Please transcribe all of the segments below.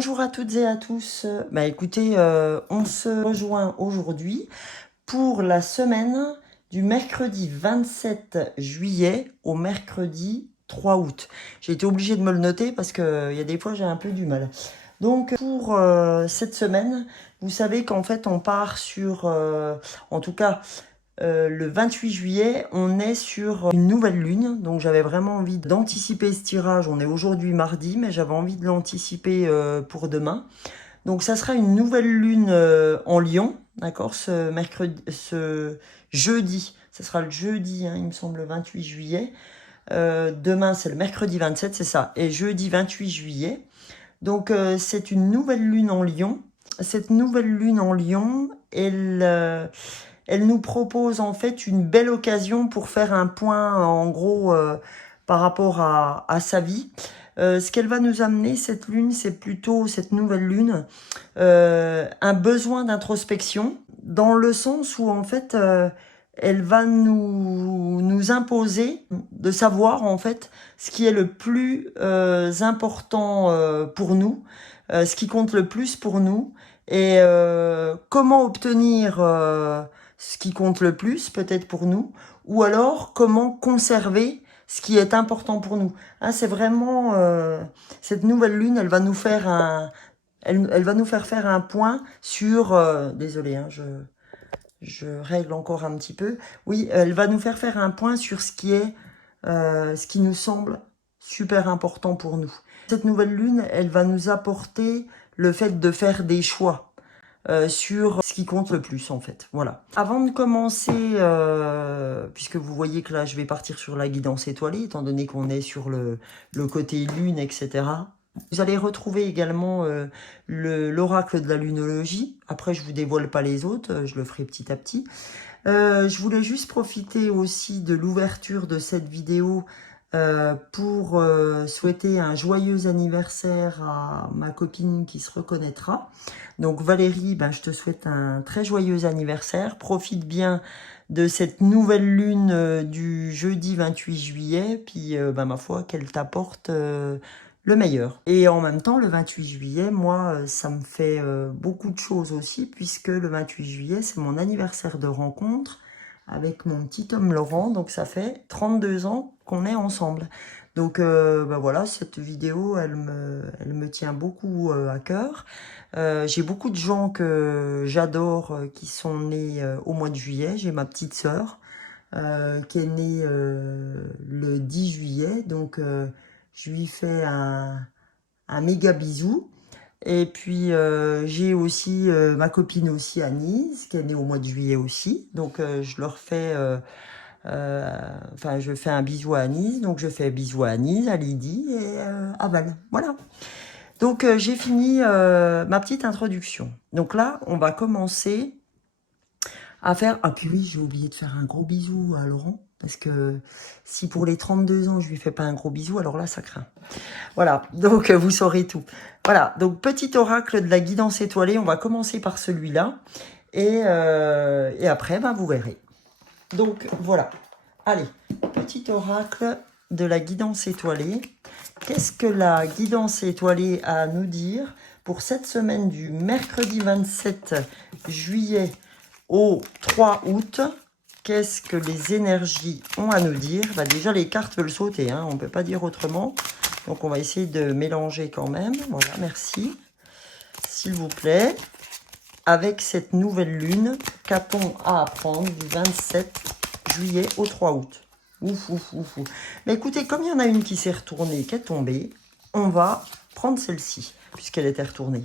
Bonjour à toutes et à tous. Écoutez, on se rejoint aujourd'hui pour la semaine du mercredi 27 juillet au mercredi 3 août. J'ai été obligée de me le noter parce que il y a des fois j'ai un peu du mal. Donc pour cette semaine, vous savez qu'en fait on part sur, en tout cas le 28 juillet, on est sur une nouvelle lune, donc j'avais vraiment envie d'anticiper ce tirage. On est aujourd'hui mardi, mais j'avais envie de l'anticiper pour demain. Donc ça sera une nouvelle lune en Lion, d'accord, ce jeudi, ça sera le jeudi, hein, il me semble, le 28 juillet. Demain, c'est le mercredi 27, c'est ça, et jeudi 28 juillet. Donc c'est une nouvelle lune en Lion. Cette nouvelle lune en Lion, elle nous propose en fait une belle occasion pour faire un point en gros par rapport à sa vie. Ce qu'elle va nous amener, cette lune, c'est plutôt cette nouvelle lune, un besoin d'introspection, dans le sens où en fait elle va nous imposer de savoir en fait ce qui est le plus important pour nous, ce qui compte le plus pour nous, et comment obtenir ce qui compte le plus peut-être pour nous, ou alors comment conserver ce qui est important pour nous. Hein, c'est vraiment cette nouvelle lune, elle va nous faire elle va nous faire un point sur. Désolée, hein, je règle encore un petit peu. Oui, elle va nous faire un point sur ce qui est, ce qui nous semble super important pour nous. Cette nouvelle lune, elle va nous apporter le fait de faire des choix. Sur ce qui compte le plus en fait, voilà. Avant de commencer, puisque vous voyez que là je vais partir sur la guidance étoilée, étant donné qu'on est sur le côté lune, etc. Vous allez retrouver également l'oracle de la lunologie. Après je vous dévoile pas les autres, je le ferai petit à petit. Je voulais juste profiter aussi de l'ouverture de cette vidéo pour souhaiter un joyeux anniversaire à ma copine qui se reconnaîtra. Donc Valérie, je te souhaite un très joyeux anniversaire. Profite bien de cette nouvelle lune du jeudi 28 juillet. Puis ma foi, qu'elle t'apporte le meilleur. Et en même temps, le 28 juillet, moi, ça me fait beaucoup de choses aussi, puisque le 28 juillet, c'est mon anniversaire de rencontre avec mon petit homme Laurent. Donc ça fait 32 ans qu'on est ensemble. Donc voilà, cette vidéo, elle me tient beaucoup à cœur. J'ai beaucoup de gens que j'adore qui sont nés au mois de juillet. J'ai ma petite sœur qui est née le 10 juillet. Donc je lui fais un méga bisou. Et puis j'ai aussi ma copine aussi Anise qui est née au mois de juillet aussi. Donc je leur fais je fais un bisou à Anise, donc je fais un bisou à Anise, à Lydie et à Val. Voilà. Donc j'ai fini ma petite introduction. Donc là, on va commencer à faire... Ah puis oui, j'ai oublié de faire un gros bisou à Laurent, parce que si pour les 32 ans, je lui fais pas un gros bisou, alors là, ça craint. Voilà, donc vous saurez tout. Voilà, donc petit oracle de la guidance étoilée, on va commencer par celui-là, et après, vous verrez. Donc voilà, allez, petit oracle de la guidance étoilée. Qu'est-ce que la guidance étoilée a à nous dire pour cette semaine du mercredi 27 juillet au 3 août? Qu'est-ce que les énergies ont à nous dire? Déjà, les cartes veulent sauter, hein, on ne peut pas dire autrement. Donc, on va essayer de mélanger quand même. Voilà, merci. S'il vous plaît. Avec cette nouvelle lune, qu'a-t-on à apprendre du 27 juillet au 3 août? Ouf, ouf, ouf, ouf. Mais écoutez, comme il y en a une qui s'est retournée, qui est tombée, on va prendre celle-ci, puisqu'elle était retournée.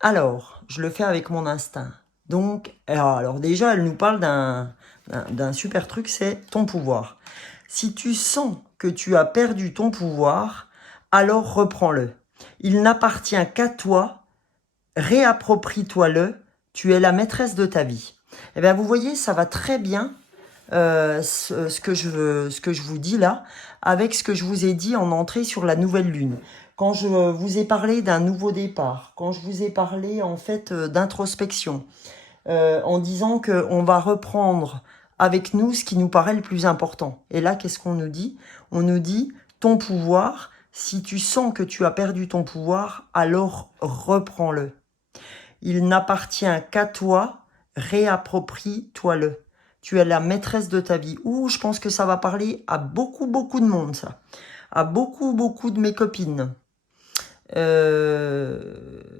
Alors, je le fais avec mon instinct. Donc, alors déjà, elle nous parle d'un super truc, c'est ton pouvoir. Si tu sens que tu as perdu ton pouvoir, alors reprends-le. Il n'appartient qu'à toi. Réapproprie-toi-le, tu es la maîtresse de ta vie. Eh bien, vous voyez, ça va très bien, ce que je vous dis là, avec ce que je vous ai dit en entrée sur la nouvelle lune. Quand je vous ai parlé d'un nouveau départ, quand je vous ai parlé en fait d'introspection, en disant qu'on va reprendre avec nous ce qui nous paraît le plus important. Et là, qu'est-ce qu'on nous dit? On nous dit, ton pouvoir, Si tu sens que tu as perdu ton pouvoir, alors reprends-le. Il n'appartient qu'à toi, réapproprie-toi-le. Tu es la maîtresse de ta vie. Ouh, je pense que ça va parler à beaucoup, beaucoup de monde, ça. À beaucoup, beaucoup de mes copines.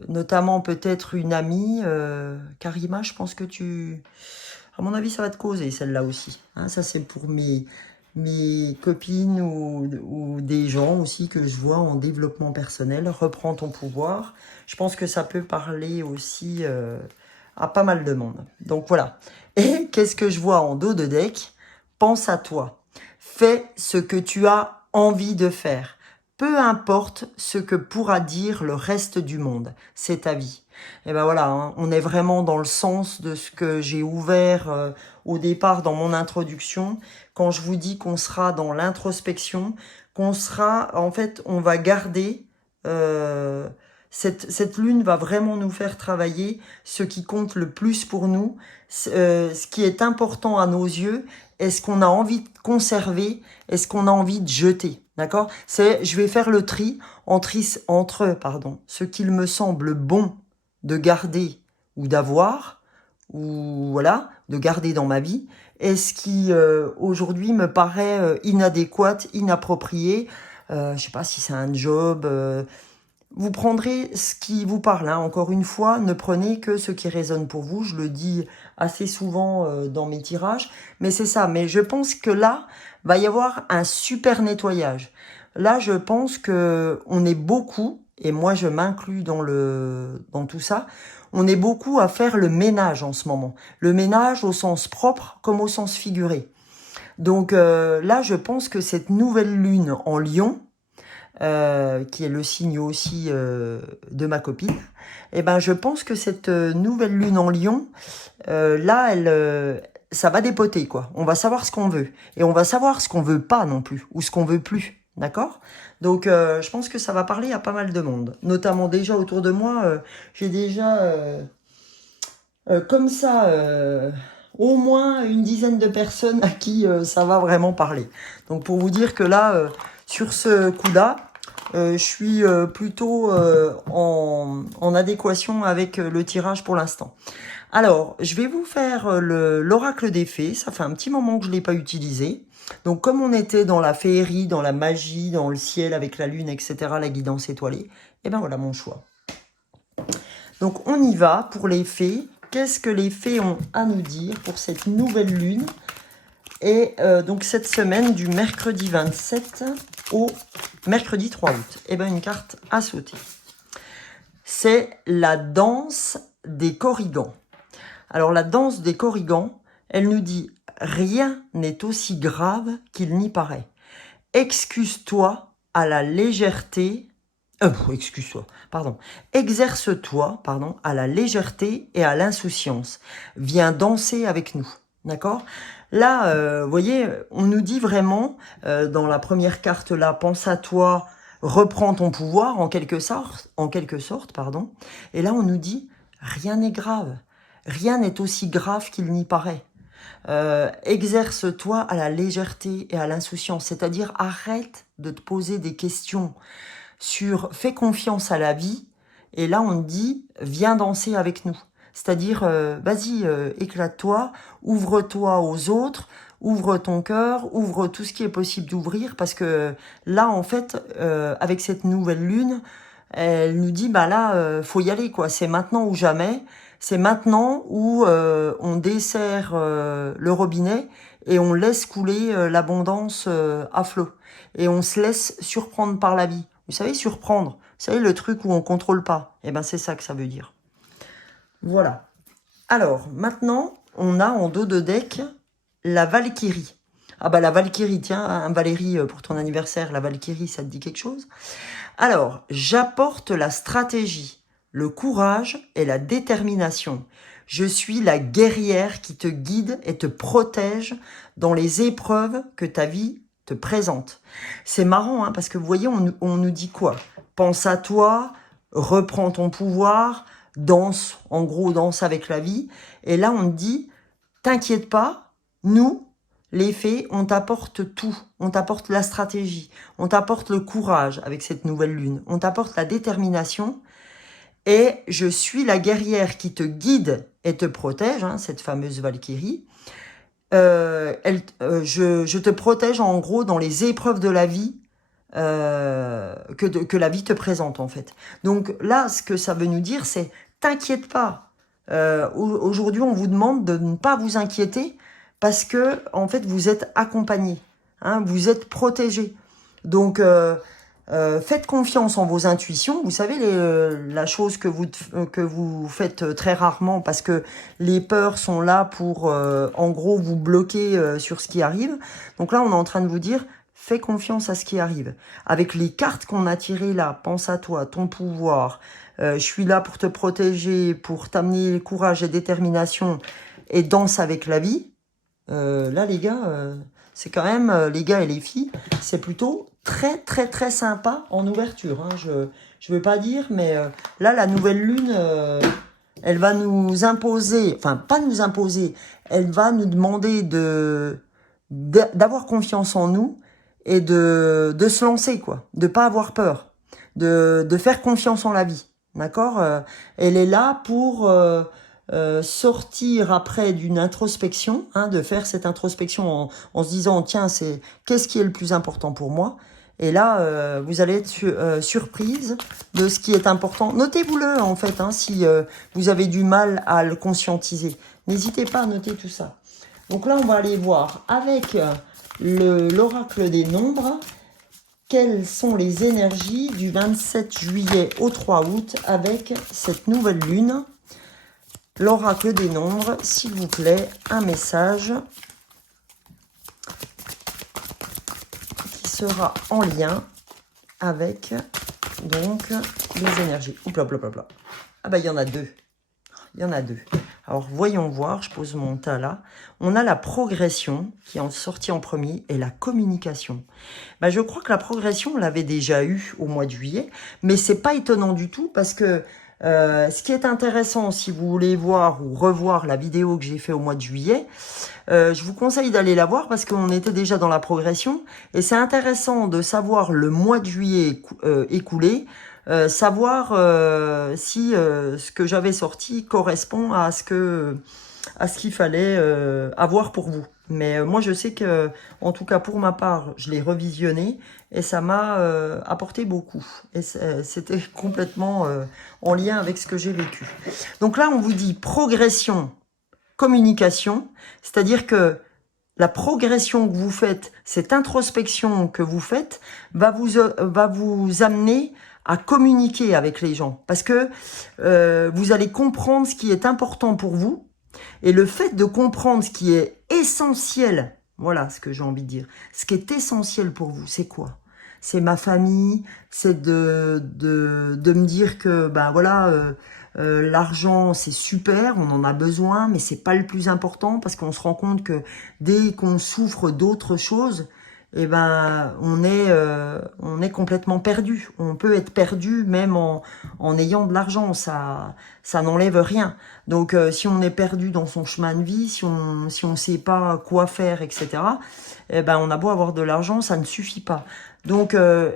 Notamment peut-être une amie. Karima, je pense que tu... À mon avis, ça va te causer, celle-là aussi. Hein, ça, c'est pour mes copines ou des gens aussi que je vois en développement personnel. Reprends ton pouvoir. Je pense que ça peut parler aussi à pas mal de monde. Donc voilà. Et qu'est-ce que je vois en dos de deck? Pense à toi. Fais ce que tu as envie de faire. Peu importe ce que pourra dire le reste du monde. C'est ta vie. Et ben voilà, hein, on est vraiment dans le sens de ce que j'ai ouvert au départ dans mon introduction. Quand je vous dis qu'on sera dans l'introspection, qu'on sera, en fait, on va garder... cette lune va vraiment nous faire travailler ce qui compte le plus pour nous, ce qui est important à nos yeux, est-ce qu'on a envie de conserver, est-ce qu'on a envie de jeter, d'accord? Je vais faire le tri entre ce qu'il me semble bon de garder ou d'avoir, ou voilà, de garder dans ma vie, et ce qui aujourd'hui me paraît inadéquat, inapproprié. Je sais pas si c'est un job. Vous prendrez ce qui vous parle. Hein. Encore une fois, ne prenez que ce qui résonne pour vous. Je le dis assez souvent dans mes tirages, mais c'est ça. Mais je pense que là, va y avoir un super nettoyage. Là, je pense que on est beaucoup, et moi je m'inclus dans tout ça, on est beaucoup à faire le ménage en ce moment. Le ménage au sens propre comme au sens figuré. Donc là, je pense que cette nouvelle lune en Lion, qui est le signe aussi de ma copine, et ben je pense que cette nouvelle lune en Lion, là, ça va dépoter, quoi. On va savoir ce qu'on veut. Et on va savoir ce qu'on veut pas non plus, ou ce qu'on veut plus. D'accord? Donc, je pense que ça va parler à pas mal de monde. Notamment déjà autour de moi, j'ai déjà comme ça au moins une dizaine de personnes à qui ça va vraiment parler. Donc, pour vous dire que là, sur ce coup-là, je suis plutôt en adéquation avec le tirage pour l'instant. Alors, je vais vous faire l'oracle des fées. Ça fait un petit moment que je ne l'ai pas utilisé. Donc, comme on était dans la féerie, dans la magie, dans le ciel avec la lune, etc., la guidance étoilée, et ben voilà mon choix. Donc, on y va pour les fées. Qu'est-ce que les fées ont à nous dire pour cette nouvelle lune? Et donc, cette semaine du mercredi 27 au mercredi 3 août. Et ben une carte à sauter. C'est la danse des Korrigans. Alors, la danse des Korrigans, elle nous dit « Rien n'est aussi grave qu'il n'y paraît. Excuse-toi à la légèreté... excuse-toi, pardon. Exerce-toi, pardon, à la légèreté et à l'insouciance. Viens danser avec nous. » D'accord? Là, vous voyez, on nous dit vraiment, dans la première carte là, pense à toi, reprends ton pouvoir, en quelque sorte, pardon. Et là, on nous dit, rien n'est grave. Rien n'est aussi grave qu'il n'y paraît. Exerce-toi à la légèreté et à l'insouciance, c'est-à-dire arrête de te poser des questions fais confiance à la vie. Et là, on te dit, viens danser avec nous. C'est-à-dire, vas-y, éclate-toi, ouvre-toi aux autres, ouvre ton cœur, ouvre tout ce qui est possible d'ouvrir, parce que là, en fait, avec cette nouvelle lune, elle nous dit, bah là, faut y aller, quoi. C'est maintenant ou jamais. C'est maintenant où on dessert le robinet et on laisse couler l'abondance à flot. Et on se laisse surprendre par la vie. Vous savez, surprendre. Vous savez, le truc où on contrôle pas. Eh ben, c'est ça que ça veut dire. Voilà. Alors, maintenant, on a en dos de deck la Valkyrie. Ah bah la Valkyrie, tiens, un Valérie pour ton anniversaire, la Valkyrie, ça te dit quelque chose? Alors, j'apporte la stratégie, le courage et la détermination. Je suis la guerrière qui te guide et te protège dans les épreuves que ta vie te présente. C'est marrant, hein, parce que vous voyez, on nous dit quoi? Pense à toi, reprends ton pouvoir, danse, en gros, danse avec la vie. Et là, on te dit, t'inquiète pas, nous, les fées, on t'apporte tout. On t'apporte la stratégie, on t'apporte le courage avec cette nouvelle lune, on t'apporte la détermination. Et je suis la guerrière qui te guide et te protège, hein, cette fameuse Valkyrie. Je te protège en gros dans les épreuves de la vie que la vie te présente en fait. Donc là, ce que ça veut nous dire, c'est t'inquiète pas. Aujourd'hui, on vous demande de ne pas vous inquiéter parce que en fait, vous êtes accompagné, hein, vous êtes protégé. Donc faites confiance en vos intuitions. Vous savez, la chose que vous faites très rarement parce que les peurs sont là pour, en gros, vous bloquer sur ce qui arrive. Donc là, on est en train de vous dire, fais confiance à ce qui arrive. Avec les cartes qu'on a tirées là, pense à toi, ton pouvoir. Je suis là pour te protéger, pour t'amener courage et détermination et danse avec la vie. Là, les gars, c'est quand même, les gars et les filles, c'est plutôt très, très, très sympa en ouverture. Hein. Je veux pas dire, mais là, la nouvelle lune, elle va nous imposer, enfin, pas nous imposer, elle va nous demander d'avoir confiance en nous et de se lancer, quoi. De pas avoir peur, de faire confiance en la vie. D'accord. Elle est là pour sortir après d'une introspection, hein, de faire cette introspection en se disant, tiens, qu'est-ce qui est le plus important pour moi? Et là, vous allez être surprise de ce qui est important. Notez-vous-le, en fait, hein, si vous avez du mal à le conscientiser. N'hésitez pas à noter tout ça. Donc là, on va aller voir avec l'oracle des nombres, quelles sont les énergies du 27 juillet au 3 août avec cette nouvelle lune. L'oracle des nombres, s'il vous plaît, un message qui sera en lien avec donc les énergies. Oups, bla, bla, bla, bla. Ah bah il y en a deux. Il y en a deux. Alors voyons voir, je pose mon tas là. On a la progression qui est sortie en premier et la communication. Bah, je crois que la progression, on l'avait déjà eu au mois de juillet, mais c'est pas étonnant du tout parce que ce qui est intéressant, si vous voulez voir ou revoir la vidéo que j'ai fait au mois de juillet, je vous conseille d'aller la voir parce qu'on était déjà dans la progression et c'est intéressant de savoir le mois de juillet écoulé, savoir si ce que j'avais sorti correspond à ce qu'il fallait avoir pour vous. Mais moi, je sais que, en tout cas pour ma part, je l'ai revisionné et ça m'a apporté beaucoup. Et c'était complètement en lien avec ce que j'ai vécu. Donc là, on vous dit progression, communication, c'est-à-dire que la progression que vous faites, cette introspection que vous faites, va vous amener à communiquer avec les gens. Parce que vous allez comprendre ce qui est important pour vous. Et le fait de comprendre ce qui est essentiel, voilà ce que j'ai envie de dire, ce qui est essentiel pour vous, c'est quoi? C'est ma famille, c'est de me dire que ben voilà, l'argent c'est super, on en a besoin, mais c'est pas le plus important parce qu'on se rend compte que dès qu'on souffre d'autres choses, eh ben on est complètement perdu. On peut être perdu même en ayant de l'argent, ça n'enlève rien. Donc si on est perdu dans son chemin de vie, si on sait pas quoi faire, etc. Eh ben on a beau avoir de l'argent, ça ne suffit pas. Donc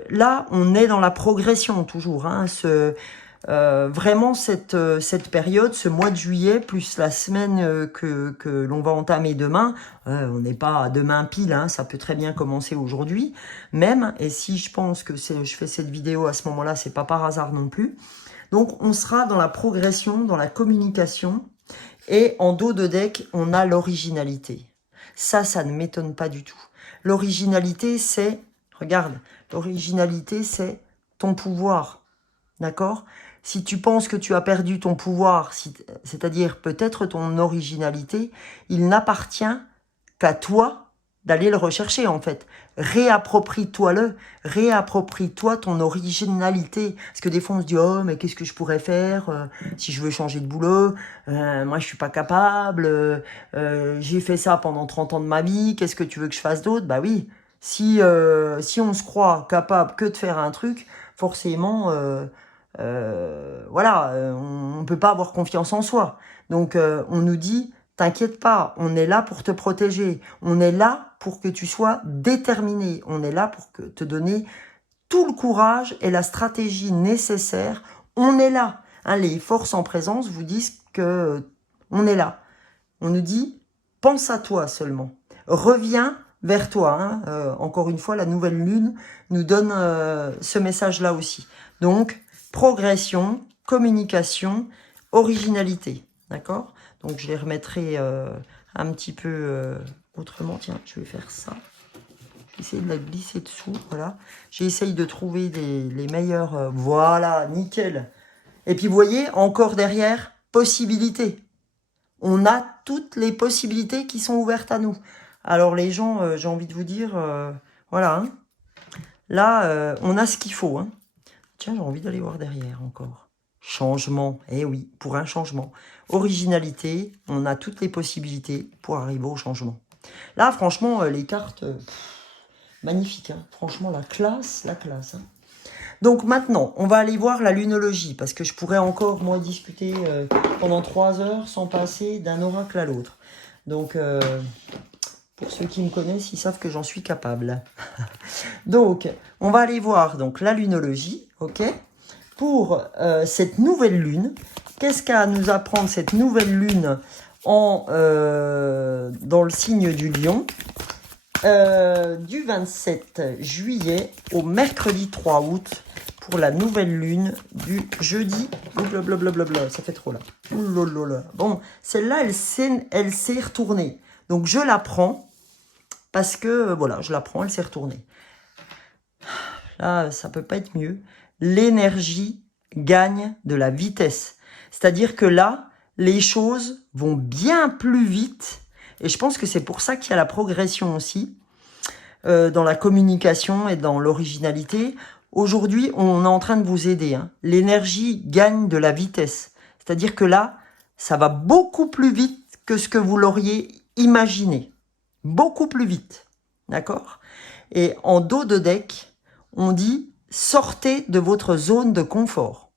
là, on est dans la progression toujours. Hein, vraiment cette période, ce mois de juillet, plus la semaine que l'on va entamer demain, on n'est pas à demain pile, hein, ça peut très bien commencer aujourd'hui même. Et si je pense que je fais cette vidéo à ce moment-là, c'est pas par hasard non plus. Donc on sera dans la progression, dans la communication. Et en dos de deck, on a l'originalité. Ça ne m'étonne pas du tout. L'originalité, c'est, regarde, l'originalité, c'est ton pouvoir. D'accord? Si tu penses que tu as perdu ton pouvoir, c'est-à-dire peut-être ton originalité, il n'appartient qu'à toi d'aller le rechercher en fait. Réapproprie-toi-le, réapproprie-toi ton originalité. Parce que des fois on se dit, oh mais qu'est-ce que je pourrais faire si je veux changer de boulot, moi je suis pas capable, j'ai fait ça pendant 30 ans de ma vie, qu'est-ce que tu veux que je fasse d'autre? Bah oui, si on se croit capable que de faire un truc, forcément... voilà, on ne peut pas avoir confiance en soi. Donc, on nous dit, T'inquiète pas, on est là pour te protéger. On est là pour que tu sois déterminé. On est là pour te donner tout le courage et la stratégie nécessaire. On est là. Hein, les forces en présence vous disent que on est là. On nous dit, pense à toi seulement. Reviens vers toi. Hein. Encore une fois, la nouvelle lune nous donne ce message-là aussi. Donc, progression, communication, originalité. D'accord? Donc, je les remettrai un petit peu autrement. Tiens, je vais faire ça. Je vais essayer de la glisser dessous. Voilà. J'essaye de trouver les meilleurs. Voilà, nickel. Et puis, vous voyez, encore derrière, possibilité. On a toutes les possibilités qui sont ouvertes à nous. Alors, les gens, j'ai envie de vous dire, voilà. Hein. Là, on a ce qu'il faut. Hein. Tiens, j'ai envie d'aller voir derrière encore. Changement, eh oui, pour un changement. Originalité, on a toutes les possibilités pour arriver au changement. Là, franchement, les cartes, magnifiques. Hein. Franchement, la classe, la classe. Hein. Donc maintenant, on va aller voir la lunologie, parce que je pourrais encore, moi, discuter pendant 3 heures sans passer d'un oracle à l'autre. Donc, pour ceux qui me connaissent, ils savent que j'en suis capable. Donc, on va aller voir donc la lunologie, ok? Pour cette nouvelle lune, qu'est-ce qu'a à nous apprendre cette nouvelle lune dans le signe du lion, du 27 juillet au mercredi 3 août pour la nouvelle lune du jeudi. Blablabla, ça fait trop là. Oulolala. Bon, celle-là, elle s'est retournée. Donc, je la prends parce que, voilà, je la prends, elle s'est retournée. Là, ça peut pas être mieux. L'énergie gagne de la vitesse. C'est-à-dire que là, les choses vont bien plus vite. Et je pense que c'est pour ça qu'il y a la progression aussi dans la communication et dans l'originalité. Aujourd'hui, on est en train de vous aider. Hein. L'énergie gagne de la vitesse. C'est-à-dire que là, ça va beaucoup plus vite que ce que vous l'auriez imaginé. Beaucoup plus vite. D'accord? Et en dos de deck, on dit sortez de votre zone de confort.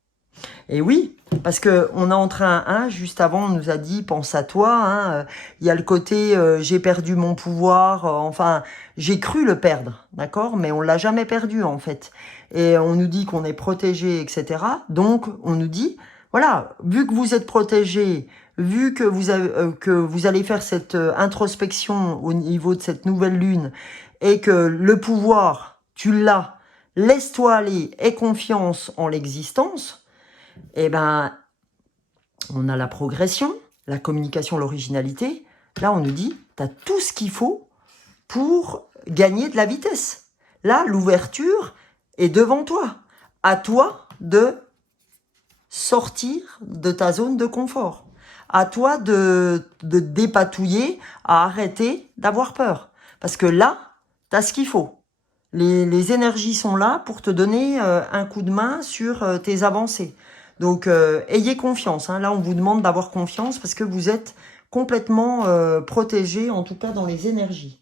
Et oui, parce que on est en train, hein, juste avant, on nous a dit pense à toi. Hein, il y a le côté j'ai perdu mon pouvoir. Enfin, j'ai cru le perdre, d'accord, mais on l'a jamais perdu en fait. Et on nous dit qu'on est protégé, etc. Donc on nous dit voilà, vu que vous êtes protégé, vu que vous allez faire cette introspection au niveau de cette nouvelle lune et que le pouvoir tu l'as. Laisse-toi aller, aie confiance en l'existence, eh ben, on a la progression, la communication, l'originalité. Là, on nous dit, tu as tout ce qu'il faut pour gagner de la vitesse. Là, l'ouverture est devant toi. À toi de sortir de ta zone de confort. À toi de dépatouiller, à arrêter d'avoir peur. Parce que là, tu as ce qu'il faut. Les énergies sont là pour te donner un coup de main sur tes avancées. Donc, ayez confiance. Hein. Là, on vous demande d'avoir confiance parce que vous êtes complètement protégé, en tout cas dans les énergies.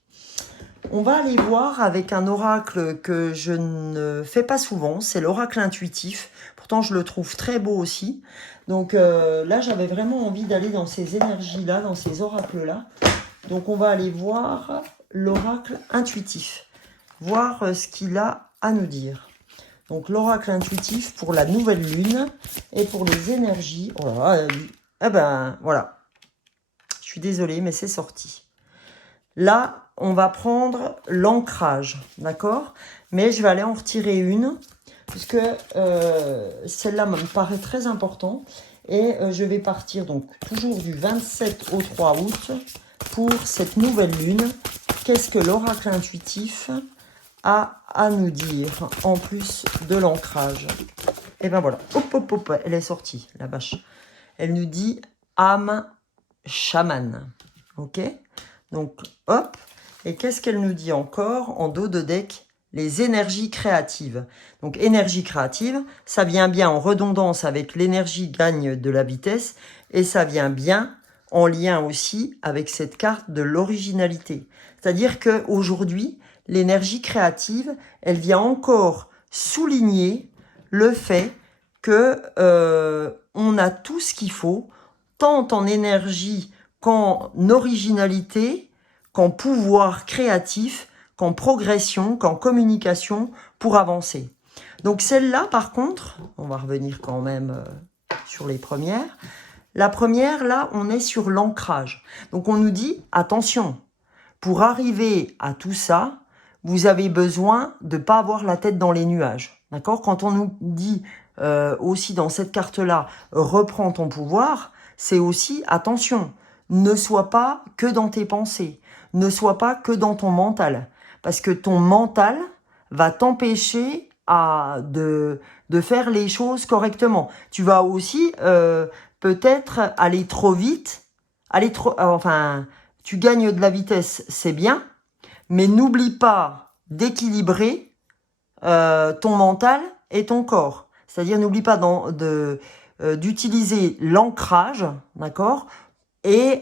On va aller voir avec un oracle que je ne fais pas souvent. C'est l'oracle intuitif. Pourtant, je le trouve très beau aussi. Donc là, j'avais vraiment envie d'aller dans ces énergies-là, dans ces oracles-là. Donc, on va aller voir l'oracle intuitif. Voir ce qu'il a à nous dire. Donc, l'oracle intuitif pour la nouvelle lune et pour les énergies. Oh là là, eh ben, voilà. Je suis désolée, mais c'est sorti. Là, on va prendre l'ancrage, d'accord? Mais je vais aller en retirer une, puisque celle-là me paraît très important. Et je vais partir donc toujours du 27 au 3 août pour cette nouvelle lune. Qu'est-ce que l'oracle intuitif a à nous dire en plus de l'ancrage? Et ben voilà, hop hop hop, elle est sortie, la vache. Elle nous dit âme chamane, ok? Donc hop, et qu'est-ce qu'elle nous dit encore en dos de deck? Les énergies créatives. Donc énergie créative, ça vient bien en redondance avec l'énergie gagne de la vitesse, et ça vient bien en lien aussi avec cette carte de l'originalité. C'est-à-dire qu'aujourd'hui, l'énergie créative, elle vient encore souligner le fait que on a tout ce qu'il faut, tant en énergie qu'en originalité, qu'en pouvoir créatif, qu'en progression, qu'en communication pour avancer. Donc celle-là, par contre, on va revenir quand même sur les premières. La première, là, on est sur l'ancrage. Donc on nous dit, attention, pour arriver à tout ça, vous avez besoin de ne pas avoir la tête dans les nuages. D'accord? Quand on nous dit aussi dans cette carte-là, reprends ton pouvoir, c'est aussi, attention, ne sois pas que dans tes pensées, ne sois pas que dans ton mental. Parce que ton mental va t'empêcher de faire les choses correctement. Tu vas aussi peut-être aller trop vite, tu gagnes de la vitesse, c'est bien, mais n'oublie pas d'équilibrer ton mental et ton corps. C'est-à-dire, n'oublie pas d'utiliser l'ancrage, d'accord, et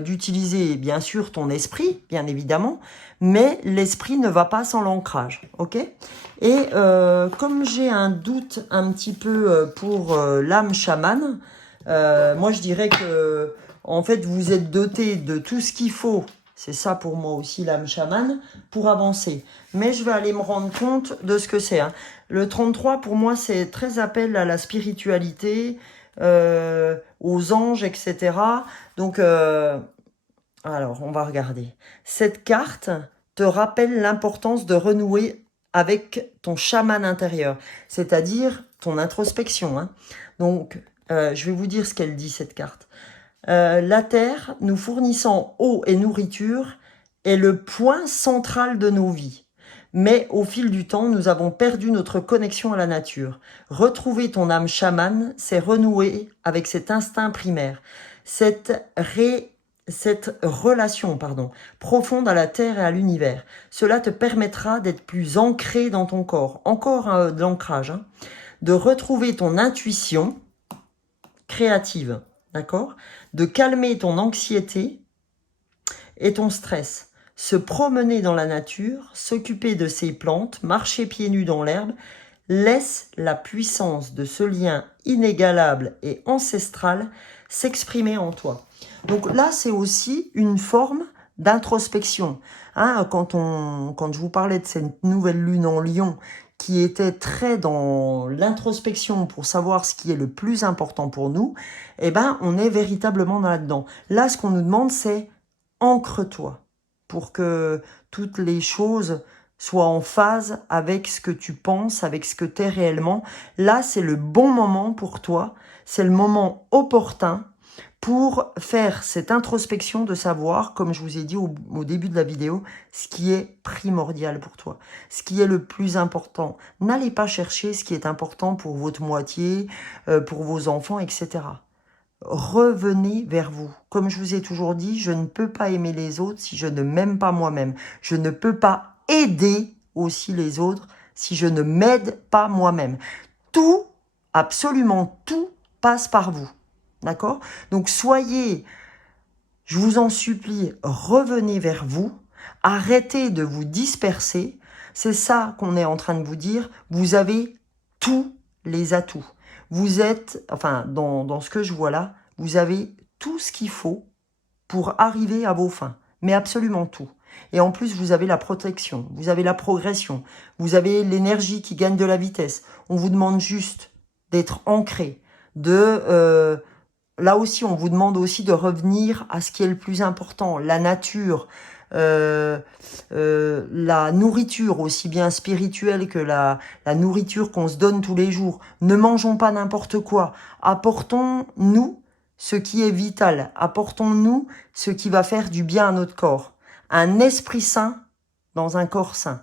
d'utiliser, bien sûr, ton esprit, bien évidemment, mais l'esprit ne va pas sans l'ancrage, ok? Et comme j'ai un doute un petit peu pour l'âme chamane, moi, je dirais que, en fait, vous êtes doté de tout ce qu'il faut. C'est ça pour moi aussi, l'âme chamane, pour avancer. Mais je vais aller me rendre compte de ce que c'est. Hein. Le 33, pour moi, c'est très appel à la spiritualité, aux anges, etc. Donc, alors, on va regarder. Cette carte te rappelle l'importance de renouer avec ton chaman intérieur, c'est-à-dire ton introspection. Hein. Donc, je vais vous dire ce qu'elle dit, cette carte. La Terre, nous fournissant eau et nourriture, est le point central de nos vies. Mais au fil du temps, nous avons perdu notre connexion à la nature. Retrouver ton âme chamane, c'est renouer avec cet instinct primaire, cette relation profonde à la Terre et à l'univers. Cela te permettra d'être plus ancré dans ton corps, encore de l'ancrage, hein, de retrouver ton intuition créative, d'accord, de calmer ton anxiété et ton stress, se promener dans la nature, s'occuper de ses plantes, marcher pieds nus dans l'herbe, laisse la puissance de ce lien inégalable et ancestral s'exprimer en toi. Donc là, c'est aussi une forme d'introspection. Hein, quand je vous parlais de cette nouvelle lune en Lion, qui était très dans l'introspection pour savoir ce qui est le plus important pour nous, eh ben, on est véritablement là-dedans. Là, ce qu'on nous demande, c'est ancre-toi pour que toutes les choses soient en phase avec ce que tu penses, avec ce que tu es réellement. Là, c'est le bon moment pour toi, c'est le moment opportun pour faire cette introspection de savoir, comme je vous ai dit au début de la vidéo, ce qui est primordial pour toi, ce qui est le plus important. N'allez pas chercher ce qui est important pour votre moitié, pour vos enfants, etc. Revenez vers vous. Comme je vous ai toujours dit, je ne peux pas aimer les autres si je ne m'aime pas moi-même. Je ne peux pas aider aussi les autres si je ne m'aide pas moi-même. Tout, absolument tout, passe par vous. D'accord? Donc soyez, je vous en supplie, revenez vers vous, arrêtez de vous disperser. C'est ça qu'on est en train de vous dire. Vous avez tous les atouts. Vous êtes, enfin, dans ce que je vois là, vous avez tout ce qu'il faut pour arriver à vos fins. Mais absolument tout. Et en plus, vous avez la protection, vous avez la progression, vous avez l'énergie qui gagne de la vitesse. On vous demande juste d'être ancré, là aussi, on vous demande aussi de revenir à ce qui est le plus important, la nature, la nourriture, aussi bien spirituelle que la nourriture qu'on se donne tous les jours. Ne mangeons pas n'importe quoi. Apportons-nous ce qui est vital. Apportons-nous ce qui va faire du bien à notre corps. Un esprit sain dans un corps sain.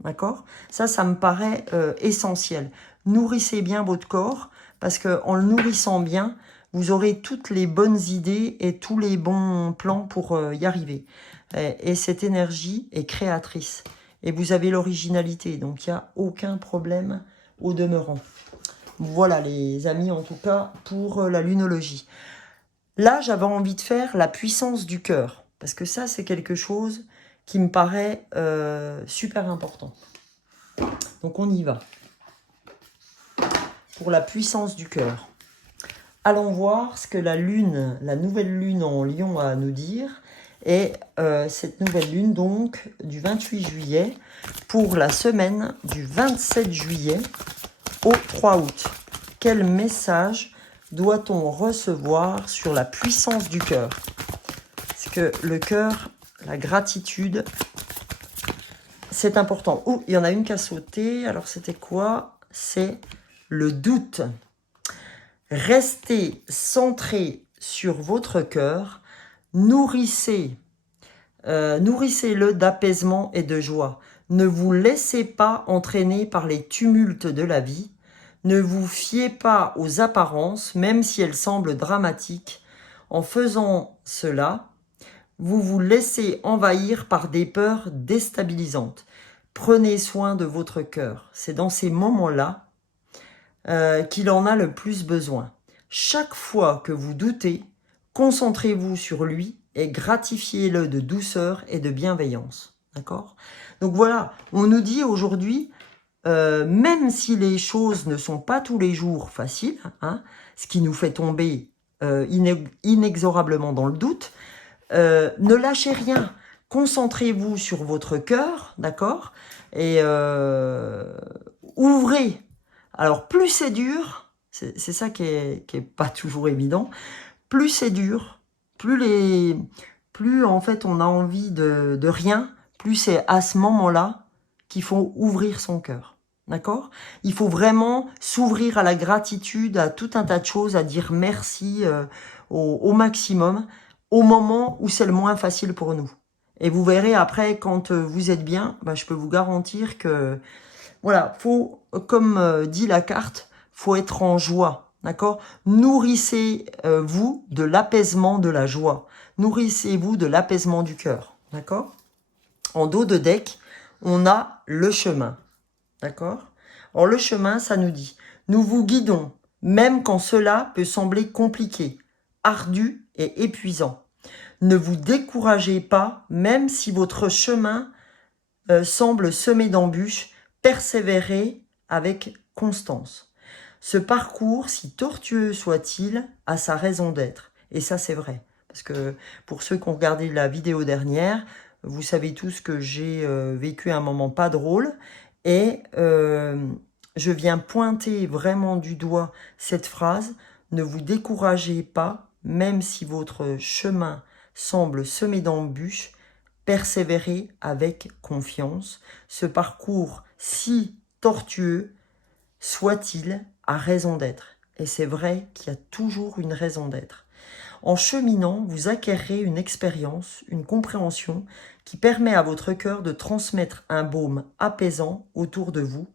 D'accord? Ça me paraît essentiel. Nourrissez bien votre corps, parce qu'en le nourrissant bien, vous aurez toutes les bonnes idées et tous les bons plans pour y arriver. Et cette énergie est créatrice. Et vous avez l'originalité, donc il n'y a aucun problème au demeurant. Voilà les amis, en tout cas, pour la lunologie. Là, j'avais envie de faire la puissance du cœur, parce que ça, c'est quelque chose qui me paraît super important. Donc on y va. Pour la puissance du cœur. allons voir ce que la lune, la nouvelle lune en Lion a à nous dire. Et cette nouvelle lune, donc, du 28 juillet, pour la semaine du 27 juillet au 3 août. Quel message doit-on recevoir sur la puissance du cœur? Parce que le cœur, la gratitude, c'est important. Oh, il y en a une qui a sauté. Alors, c'était quoi? C'est le doute. Restez centré sur votre cœur. Nourrissez-le d'apaisement et de joie. Ne vous laissez pas entraîner par les tumultes de la vie. Ne vous fiez pas aux apparences, même si elles semblent dramatiques. En faisant cela, vous vous laissez envahir par des peurs déstabilisantes. Prenez soin de votre cœur. C'est dans ces moments-là qu'il en a le plus besoin. Chaque fois que vous doutez, concentrez-vous sur lui et gratifiez-le de douceur et de bienveillance. D'accord? Donc voilà, on nous dit aujourd'hui, même si les choses ne sont pas tous les jours faciles, hein, ce qui nous fait tomber inexorablement dans le doute, ne lâchez rien. Concentrez-vous sur votre cœur, d'accord? Et ouvrez. Alors, plus c'est dur, c'est ça qui est pas toujours évident, plus c'est dur, plus en fait on a envie de rien, plus c'est à ce moment-là qu'il faut ouvrir son cœur. D'accord? Il faut vraiment s'ouvrir à la gratitude, à tout un tas de choses, à dire merci au maximum, au moment où c'est le moins facile pour nous. Et vous verrez après, quand vous êtes bien, je peux vous garantir que, voilà, faut, comme dit la carte, faut être en joie, d'accord? Nourrissez-vous de l'apaisement de la joie. Nourrissez-vous de l'apaisement du cœur, d'accord? En dos de deck, on a le chemin, d'accord? Alors le chemin, ça nous dit, nous vous guidons, même quand cela peut sembler compliqué, ardu et épuisant. Ne vous découragez pas, même si votre chemin semble semé d'embûches, persévérez avec constance. Ce parcours, si tortueux soit-il, a sa raison d'être. Et ça, c'est vrai. Parce que pour ceux qui ont regardé la vidéo dernière, vous savez tous que j'ai vécu un moment pas drôle. Et je viens pointer vraiment du doigt cette phrase. Ne vous découragez pas, même si votre chemin semble semé d'embûches, persévérez avec confiance. Ce parcours, si tortueux soit-il, a raison d'être. Et c'est vrai qu'il y a toujours une raison d'être. En cheminant, vous acquérez une expérience, une compréhension qui permet à votre cœur de transmettre un baume apaisant autour de vous,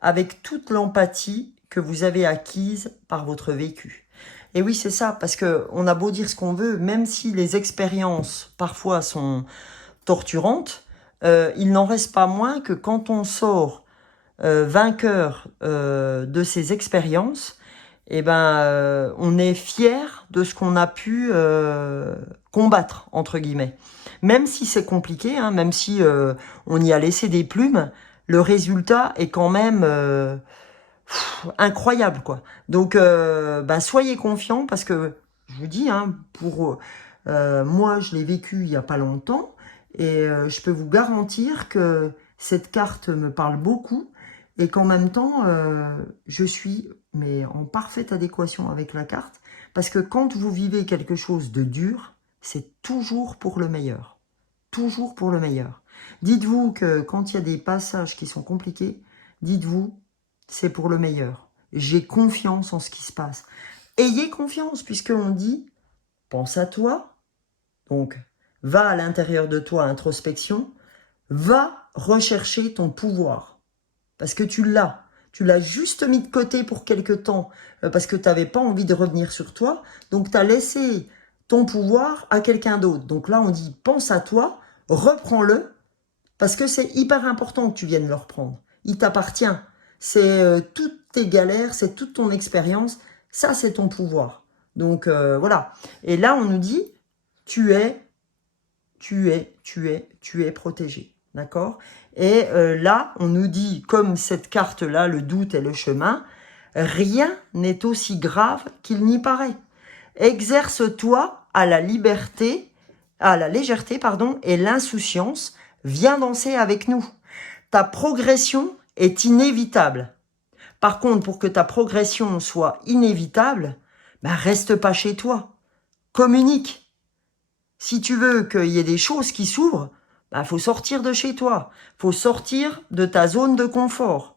avec toute l'empathie que vous avez acquise par votre vécu. Et oui, c'est ça, parce que on a beau dire ce qu'on veut, même si les expériences parfois sont torturantes, il n'en reste pas moins que quand on sort vainqueur de ces expériences, on est fier de ce qu'on a pu combattre, entre guillemets. Même si c'est compliqué, hein, même si on y a laissé des plumes, le résultat est quand même incroyable, quoi. Donc, soyez confiants, parce que, je vous dis, hein, pour moi, je l'ai vécu il n'y a pas longtemps, et je peux vous garantir que cette carte me parle beaucoup, et qu'en même temps, je suis en parfaite adéquation avec la carte, parce que quand vous vivez quelque chose de dur, c'est toujours pour le meilleur. Toujours pour le meilleur. Dites-vous que quand il y a des passages qui sont compliqués, dites-vous, c'est pour le meilleur. J'ai confiance en ce qui se passe. Ayez confiance, puisqu'on dit, pense à toi, donc va à l'intérieur de toi, introspection, va rechercher ton pouvoir. Parce que tu l'as. Tu l'as juste mis de côté pour quelque temps, parce que tu n'avais pas envie de revenir sur toi. Donc, tu as laissé ton pouvoir à quelqu'un d'autre. Donc là, on dit, pense à toi, reprends-le, parce que c'est hyper important que tu viennes le reprendre. Il t'appartient. C'est toutes tes galères, c'est toute ton expérience. Ça, c'est ton pouvoir. Donc, voilà. Et là, on nous dit, tu es protégé. D'accord? Et là, on nous dit, comme cette carte-là, le doute et le chemin, Rien n'est aussi grave qu'il n'y paraît. Exerce-toi à la liberté, à la légèreté, pardon, et l'insouciance. Viens danser avec nous. Ta progression est inévitable. Par contre, pour que ta progression soit inévitable, ben reste pas chez toi. Communique. Si tu veux qu'il y ait des choses qui s'ouvrent, ben faut sortir de chez toi. Faut sortir de ta zone de confort.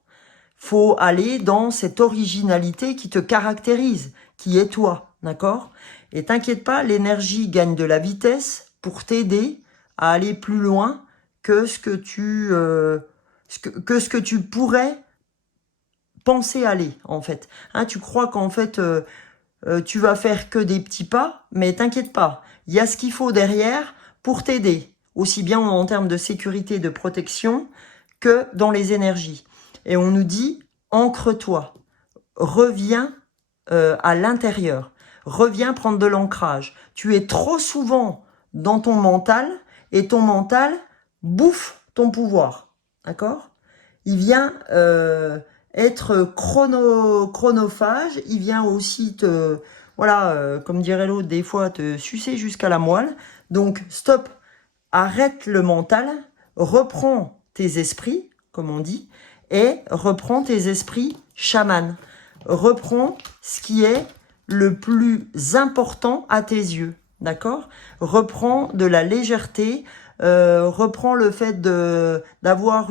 Faut aller dans cette originalité qui te caractérise, qui est toi, d'accord? Et t'inquiète pas, l'énergie gagne de la vitesse pour t'aider à aller plus loin que ce que tu pourrais penser aller, en fait. Hein, tu crois qu'en fait, tu vas faire que des petits pas, mais t'inquiète pas, il y a ce qu'il faut derrière pour t'aider, aussi bien en termes de sécurité, de protection, que dans les énergies. Et on nous dit, ancre-toi, reviens à l'intérieur, reviens prendre de l'ancrage. Tu es trop souvent dans ton mental, et ton mental bouffe ton pouvoir, d'accord? Il vient être chronophage, il vient aussi te, voilà, comme dirait l'autre, des fois te sucer jusqu'à la moelle. Donc, stop, arrête le mental, reprends tes esprits, comme on dit, et reprends tes esprits chaman. Reprends ce qui est le plus important à tes yeux, d'accord? Reprends de la légèreté, reprends le fait d'avoir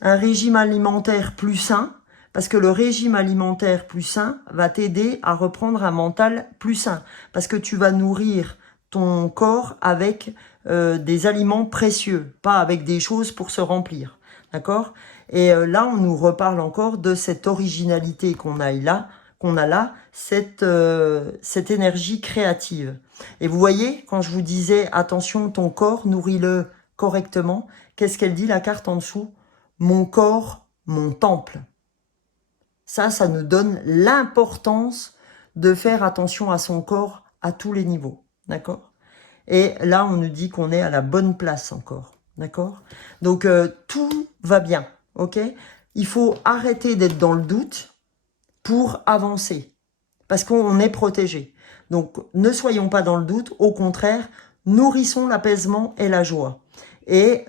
un régime alimentaire plus sain, parce que le régime alimentaire plus sain va t'aider à reprendre un mental plus sain, parce que tu vas nourrir ton corps avec des aliments précieux, pas avec des choses pour se remplir, d'accord? Et là, on nous reparle encore de cette originalité qu'on a là, cette énergie créative. Et vous voyez, quand je vous disais, attention, ton corps, nourris-le correctement, qu'est-ce qu'elle dit, la carte en dessous? Mon corps, mon temple. Ça nous donne l'importance de faire attention à son corps à tous les niveaux, d'accord? Et là, on nous dit qu'on est à la bonne place encore, d'accord? Donc, tout va bien, ok? Il faut arrêter d'être dans le doute pour avancer, parce qu'on est protégé. Donc, ne soyons pas dans le doute, au contraire, nourrissons l'apaisement et la joie. Et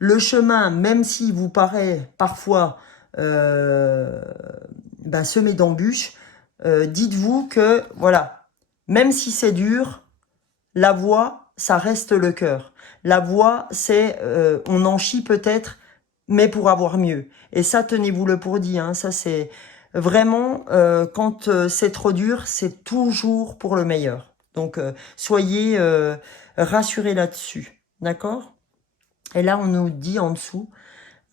le chemin, même s'il vous paraît parfois semé d'embûches, dites-vous que, voilà, même si c'est dur, la voie, ça reste le cœur. La voie, c'est, on en chie peut-être, mais pour avoir mieux. Et ça, tenez-vous-le pour dit, hein, ça c'est vraiment, quand c'est trop dur, c'est toujours pour le meilleur. Donc, soyez rassurés là-dessus, d'accord? Et là, on nous dit en dessous,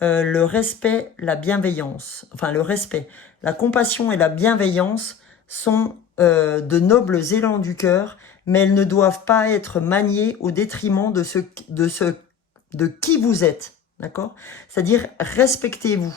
le respect, la bienveillance, enfin le respect, la compassion et la bienveillance sont de nobles élans du cœur, mais elles ne doivent pas être maniées au détriment de qui vous êtes, d'accord? C'est-à-dire, respectez-vous.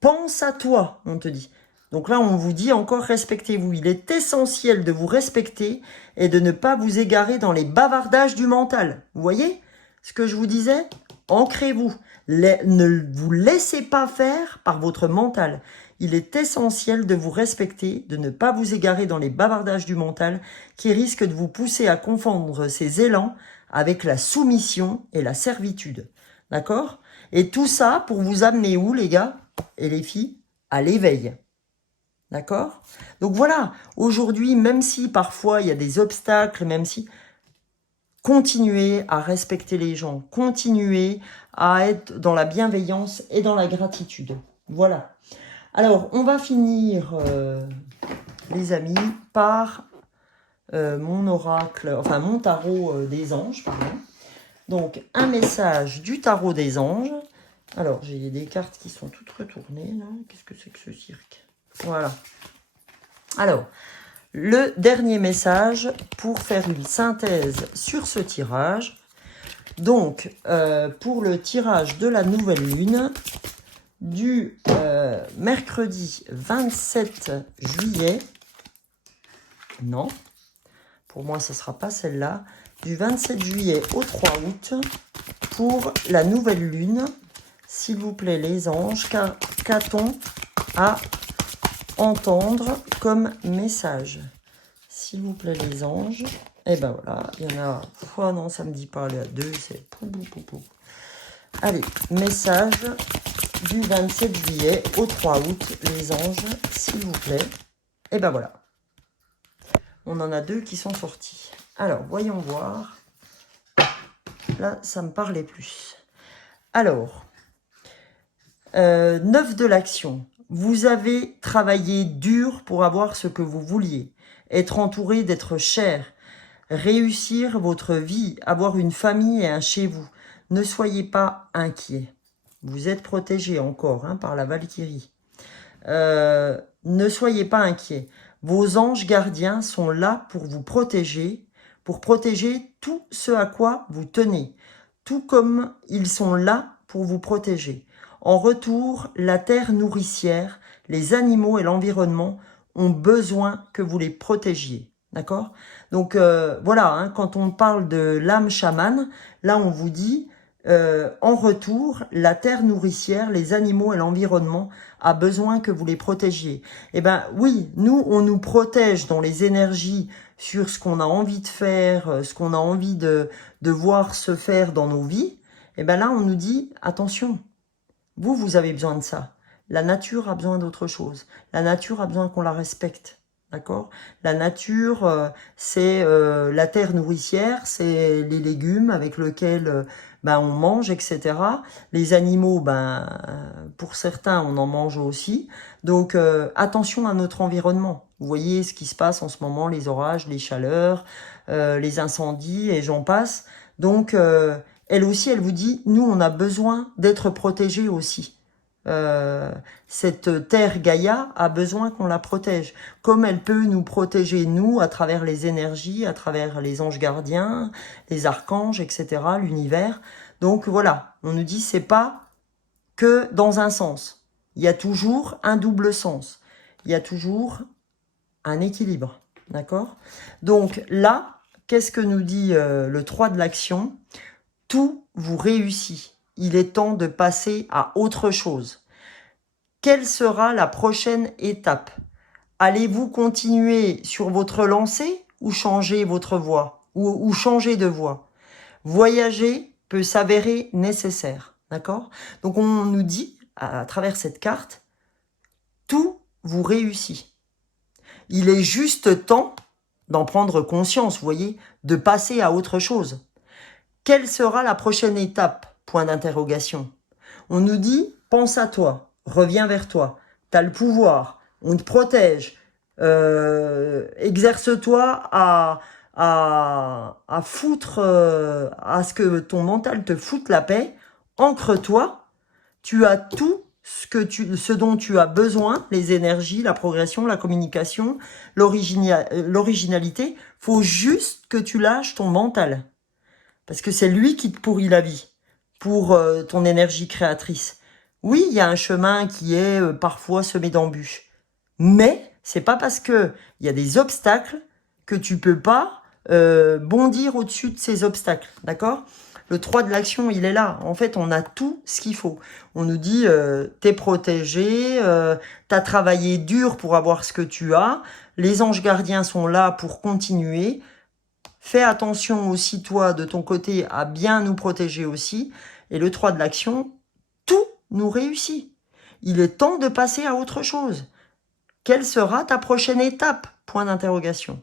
Pense à toi, on te dit. Donc là, on vous dit encore, respectez-vous. Il est essentiel de vous respecter et de ne pas vous égarer dans les bavardages du mental. Vous voyez ce que je vous disais? Ancrez-vous. Ne vous laissez pas faire par votre mental. Il est essentiel de vous respecter, de ne pas vous égarer dans les bavardages du mental qui risquent de vous pousser à confondre ces élans avec la soumission et la servitude. D'accord? Et tout ça pour vous amener où, les gars et les filles? À l'éveil. D'accord? Donc voilà, aujourd'hui, même si parfois il y a des obstacles, même si... Continuez à respecter les gens, continuez à être dans la bienveillance et dans la gratitude. Voilà. Alors, on va finir, les amis, par mon oracle, enfin mon tarot des anges, pardon. Donc, un message du tarot des anges. Alors, j'ai des cartes qui sont toutes retournées, là. Qu'est-ce que c'est que ce cirque? Voilà. Alors, le dernier message pour faire une synthèse sur ce tirage. Donc, pour le tirage de la nouvelle lune du mercredi 27 juillet, non, pour moi, ce ne sera pas celle-là, du 27 juillet au 3 août, pour la nouvelle lune, s'il vous plaît, les anges, qu'a-t-on à entendre comme message? S'il vous plaît, les anges. Et ben voilà, il y en a... Oh non, ça me dit pas, là, 2, c'est... Allez, message du 27 juillet au 3 août, les anges, s'il vous plaît. Et ben voilà. On en a 2 qui sont sortis. Alors, voyons voir. Là, ça me parlait plus. Alors, 9 de l'action. Vous avez travaillé dur pour avoir ce que vous vouliez. Être entouré d'être cher. Réussir votre vie. Avoir une famille et un chez vous. Ne soyez pas inquiet. Vous êtes protégé encore hein, par la Valkyrie. Ne soyez pas inquiet. Vos anges gardiens sont là pour vous protéger tout ce à quoi vous tenez, tout comme ils sont là pour vous protéger. En retour, la terre nourricière, les animaux et l'environnement ont besoin que vous les protégiez. D'accord? Donc voilà, hein, quand on parle de l'âme chamane, là on vous dit, en retour, la terre nourricière, les animaux et l'environnement a besoin que vous les protégiez. Eh ben oui, nous, on nous protège dans les énergies sur ce qu'on a envie de faire, ce qu'on a envie de voir se faire dans nos vies. Eh ben là, on nous dit, attention, vous avez besoin de ça. La nature a besoin d'autre chose. La nature a besoin qu'on la respecte. D'accord? La nature, c'est la terre nourricière, c'est les légumes avec lesquels on mange, etc. Les animaux, pour certains, on en mange aussi. Donc, attention à notre environnement. Vous voyez ce qui se passe en ce moment, les orages, les chaleurs, les incendies, et j'en passe. Donc, elle aussi, elle vous dit, nous, on a besoin d'être protégés aussi. Cette terre Gaïa a besoin qu'on la protège, comme elle peut nous protéger, nous, à travers les énergies, à travers les anges gardiens, les archanges, etc., l'univers. Donc voilà, on nous dit, c'est pas que dans un sens. Il y a toujours un double sens. Il y a toujours un équilibre. D'accord? Donc là, qu'est-ce que nous dit le 3 de l'action? Tout vous réussit. Il est temps de passer à autre chose. Quelle sera la prochaine étape? Allez-vous continuer sur votre lancée ou changer votre voie ou changer de voie? Voyager peut s'avérer nécessaire. D'accord? Donc on nous dit, à travers cette carte, tout vous réussit. Il est juste temps d'en prendre conscience, vous voyez, de passer à autre chose. Quelle sera la prochaine étape? Point d'interrogation. On nous dit, pense à toi, reviens vers toi, tu as le pouvoir, on te protège, exerce-toi à foutre, à ce que ton mental te foute la paix, ancre-toi, tu as tout ce dont tu as besoin, les énergies, la progression, la communication, l'originalité, faut juste que tu lâches ton mental. Parce que c'est lui qui te pourrit la vie pour ton énergie créatrice. Oui, il y a un chemin qui est parfois semé d'embûches. Mais c'est pas parce que il y a des obstacles que tu peux pas bondir au-dessus de ces obstacles. D'accord? Le 3 de l'action, il est là. En fait, on a tout ce qu'il faut. On nous dit, t'es protégé, t'as travaillé dur pour avoir ce que tu as. Les anges gardiens sont là pour continuer. Fais attention aussi, toi, de ton côté, à bien nous protéger aussi. Et le 3 de l'action, tout nous réussit. Il est temps de passer à autre chose. Quelle sera ta prochaine étape? Point d'interrogation.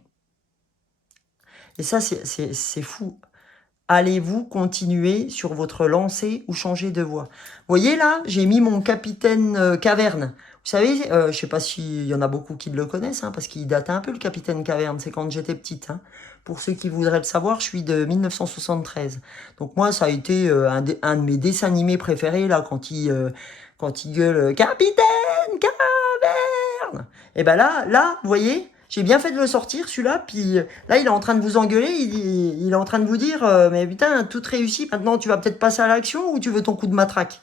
Et ça, c'est fou. Allez-vous continuer sur votre lancée ou changer de voie? Vous voyez là, j'ai mis mon capitaine Caverne. Vous savez, je sais pas s'il y en a beaucoup qui le connaissent, hein, parce qu'il date un peu le capitaine Caverne, c'est quand j'étais petite. Hein. Pour ceux qui voudraient le savoir, je suis de 1973. Donc moi, ça a été un de mes dessins animés préférés, là, quand il gueule « Capitaine Caverne !» Et ben là, vous voyez, j'ai bien fait de le sortir, celui-là, puis là, il est en train de vous engueuler, il est en train de vous dire mais putain, tout réussi, maintenant tu vas peut-être passer à l'action ou tu veux ton coup de matraque?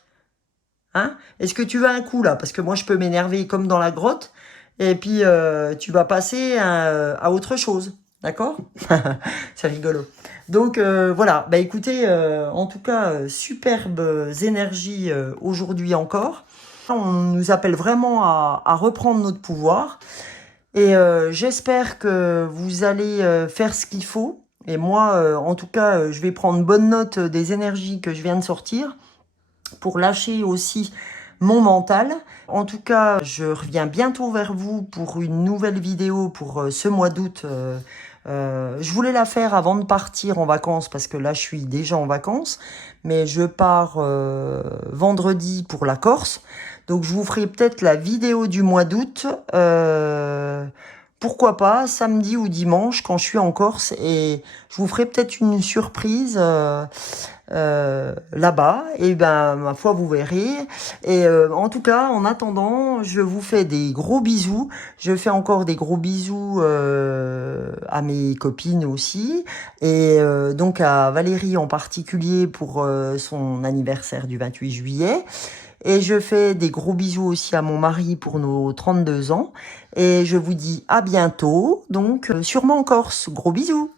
Hein? Est-ce que tu veux un coup, là? Parce que moi, je peux m'énerver comme dans la grotte, et puis tu vas passer à autre chose, d'accord? C'est rigolo. Donc, voilà, écoutez, en tout cas, superbes énergies aujourd'hui encore. On nous appelle vraiment à reprendre notre pouvoir. Et j'espère que vous allez faire ce qu'il faut. Et moi, en tout cas, je vais prendre bonne note des énergies que je viens de sortir pour lâcher aussi mon mental. En tout cas, je reviens bientôt vers vous pour une nouvelle vidéo pour ce mois d'août. Je voulais la faire avant de partir en vacances parce que là, je suis déjà en vacances. Mais je pars vendredi pour la Corse. Donc, je vous ferai peut-être la vidéo du mois d'août. Pourquoi pas, samedi ou dimanche quand je suis en Corse. Et je vous ferai peut-être une surprise là-bas. Et ben, ma foi, vous verrez. Et en tout cas, en attendant, je vous fais des gros bisous. Je fais encore des gros bisous à mes copines aussi. Et donc à Valérie en particulier pour son anniversaire du 28 juillet. Et je fais des gros bisous aussi à mon mari pour nos 32 ans. Et je vous dis à bientôt, donc sûrement en Corse. Gros bisous!